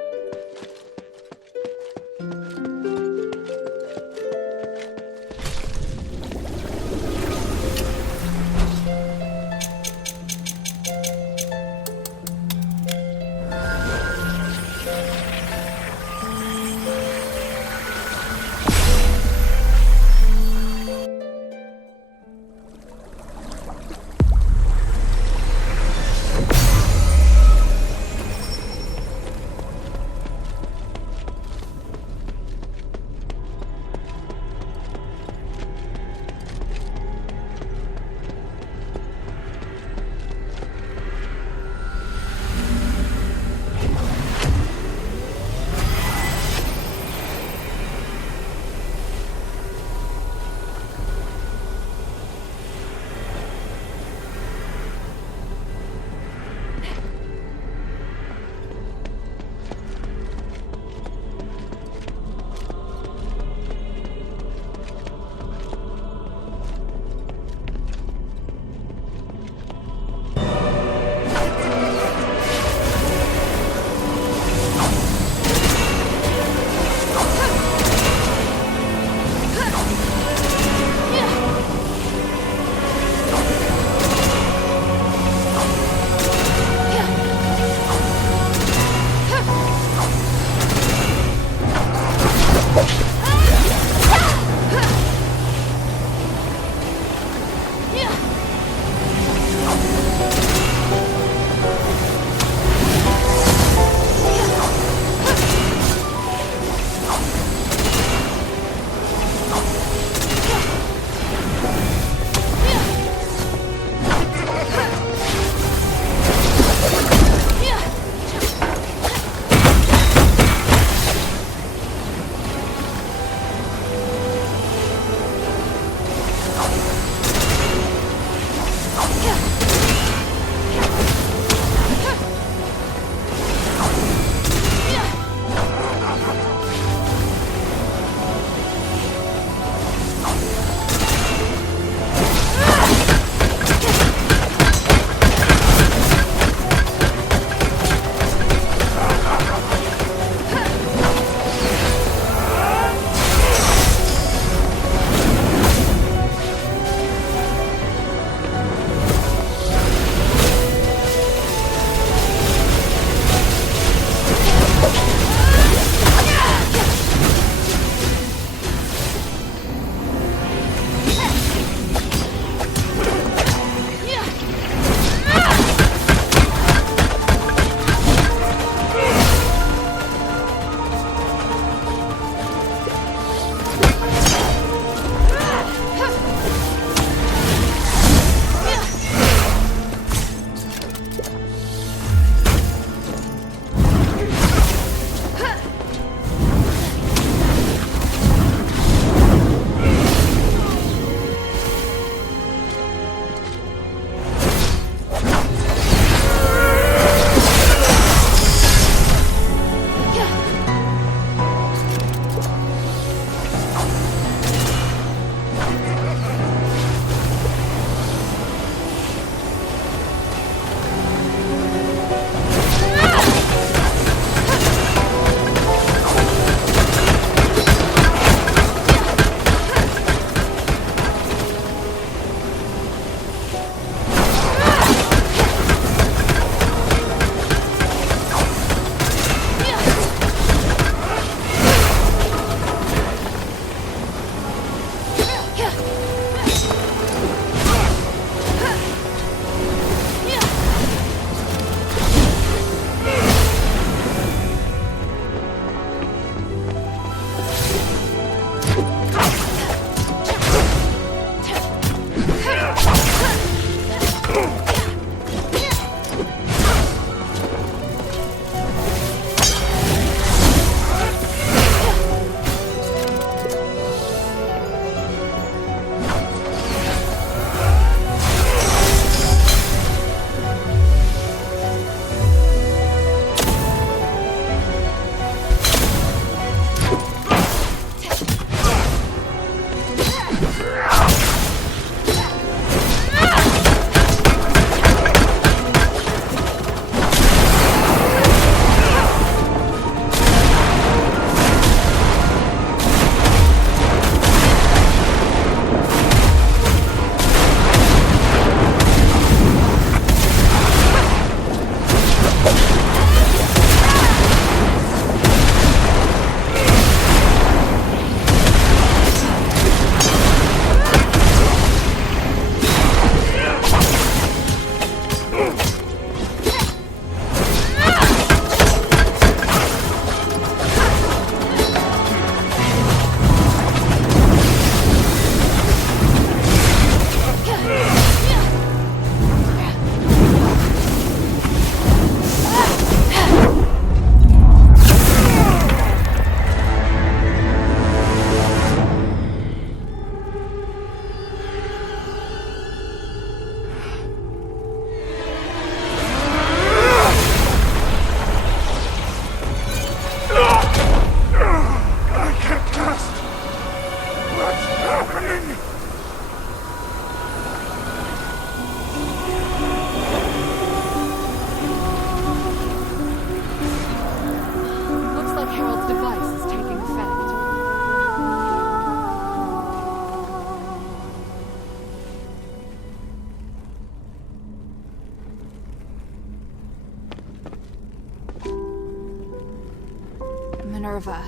Minerva.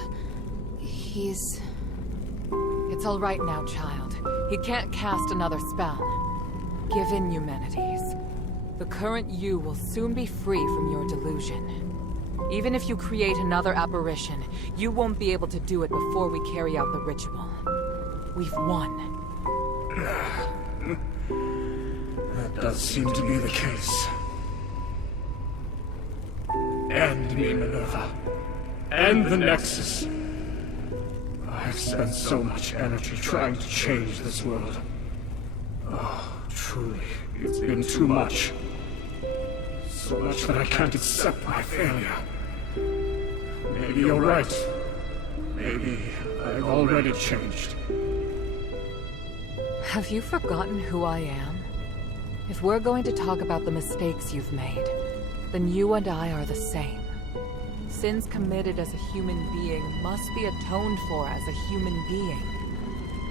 He's... It's all right now, child. He can't cast another spell. Give in, Eumenides. The current you will soon be free from your delusion. Even if you create another apparition, you won't be able to do it before we carry out the ritual. We've won. That does seem to be the case. End me, Minerva. End the Nexus. I've spent so much energy trying to change this world. Oh, truly, it's been too much. So much that I can't accept my failure. Maybe you're right. Maybe I've already changed. Have you forgotten who I am? If we're going to talk about the mistakes you've made, then you and I are the same. Sins committed as a human being must be atoned for as a human being.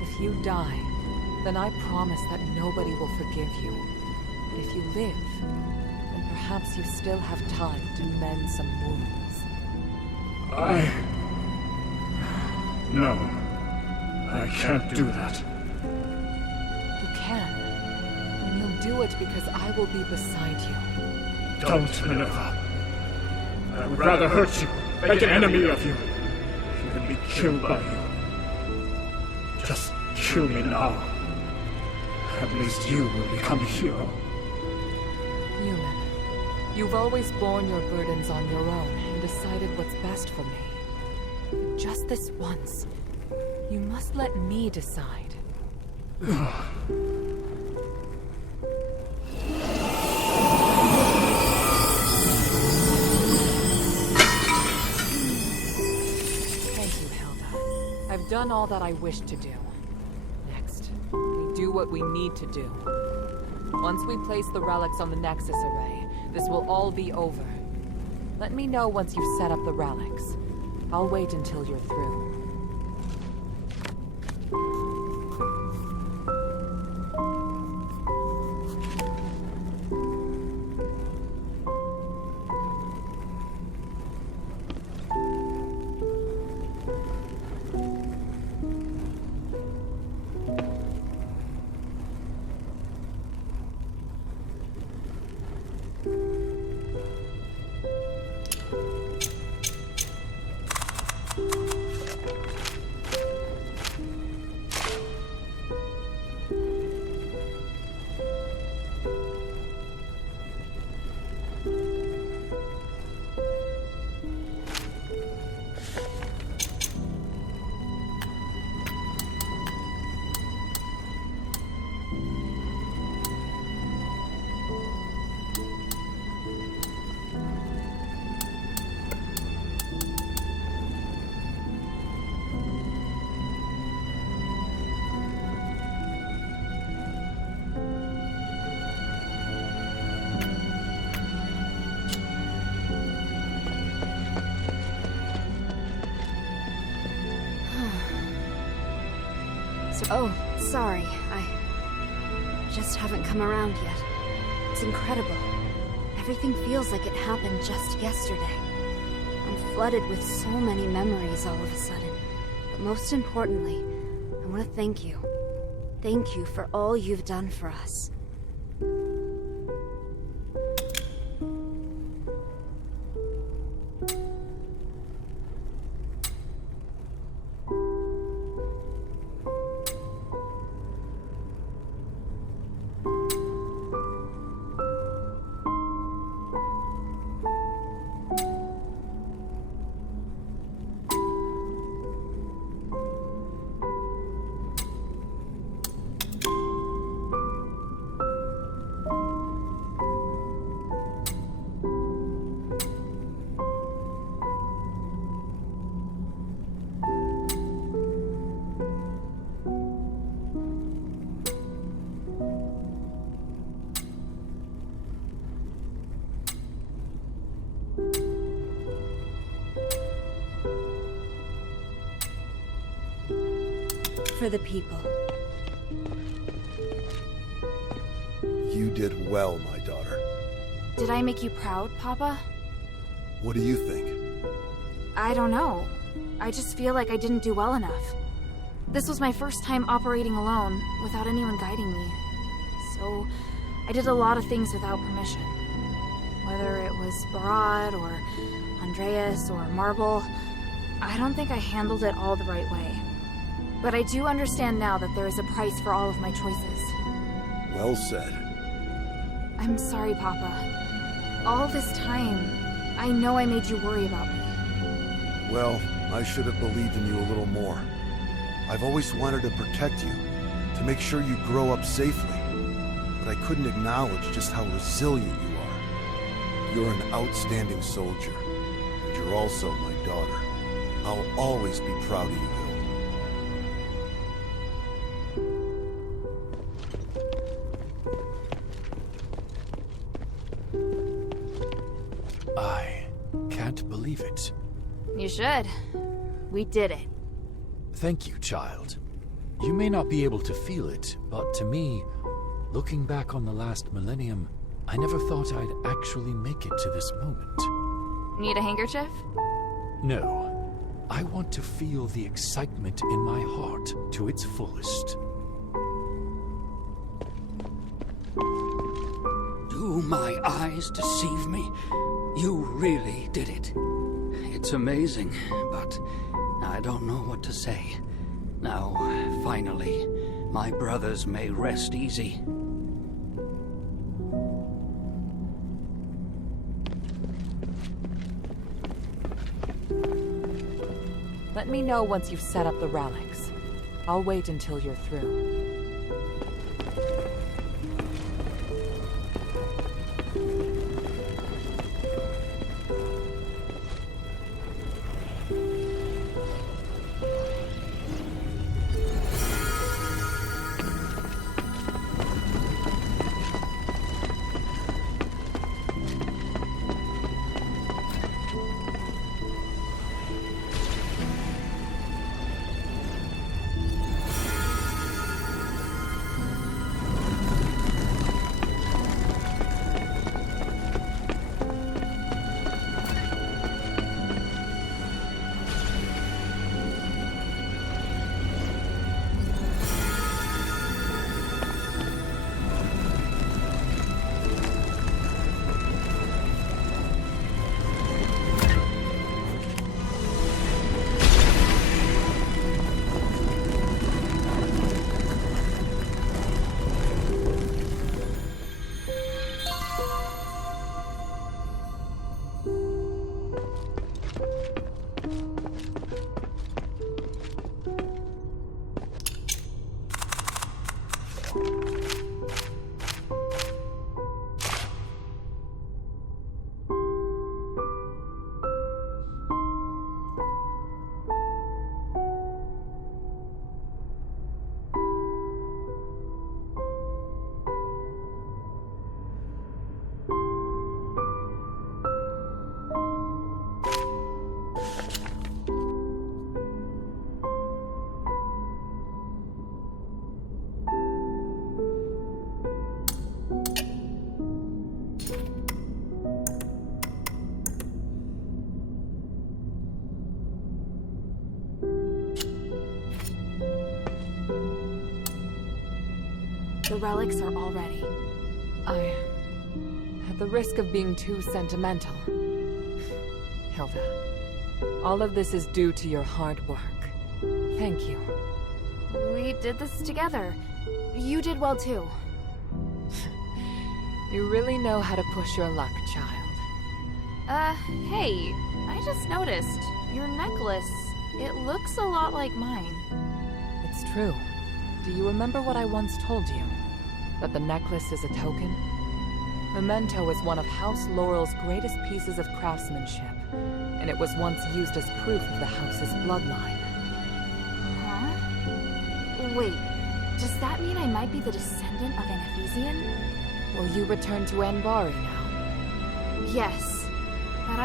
If you die, then I promise that nobody will forgive you. But if you live, then perhaps you still have time to mend some wounds. No. I can't do that. You can. And you'll do it because I will be beside you. Don't, Minerva. I would rather hurt you, make an enemy of you, than be killed by you. Just kill me now. At least you will become a hero. Human, you've always borne your burdens on your own and decided what's best for me. Just this once, you must let me decide. I've done all that I wish to do. Next, we do what we need to do. Once we place the relics on the Nexus array, this will all be over. Let me know once you've set up the relics. I'll wait until you're through. Oh, sorry. I just haven't come around yet. It's incredible. Everything feels like it happened just yesterday. I'm flooded with so many memories all of a sudden. But most importantly, I want to thank you. Thank you for all you've done for us. For the people. You did well, my daughter. Did I make you proud, Papa? What do you think? I don't know. I just feel like I didn't do well enough. This was my first time operating alone, without anyone guiding me. So, I did a lot of things without permission. Whether it was Barad, or Andreas, or Marble, I don't think I handled it all the right way. But I do understand now that there is a price for all of my choices. Well said. I'm sorry, Papa. All this time, I know I made you worry about me. Well, I should have believed in you a little more. I've always wanted to protect you, to make sure you grow up safely. But I couldn't acknowledge just how resilient you are. You're an outstanding soldier, and you're also my daughter. I'll always be proud of you, Hill. I can't believe it. You should. We did it. Thank you, child. You may not be able to feel it, but to me, looking back on the last millennium, I never thought I'd actually make it to this moment. Need a handkerchief? No. I want to feel the excitement in my heart to its fullest. Do my eyes deceive me? You really did it. It's amazing, but I don't know what to say. Now, finally, my brothers may rest easy. Let me know once you've set up the relics. I'll wait until you're through. The relics are all ready. At the risk of being too sentimental, Hilda, all of this is due to your hard work. Thank you. We did this together. You did well too. You really know how to push your luck, child. Hey, I just noticed. Your necklace, it looks a lot like mine. It's true. Do you remember what I once told you? That the necklace is a token? Memento is one of House Laurel's greatest pieces of craftsmanship, and it was once used as proof of the house's bloodline. Huh? Wait, does that mean I might be the descendant of an Ephesian? Will you return to Anbari now? Yes, but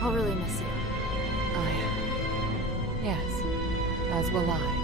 I'll really miss you. Yes, as will I.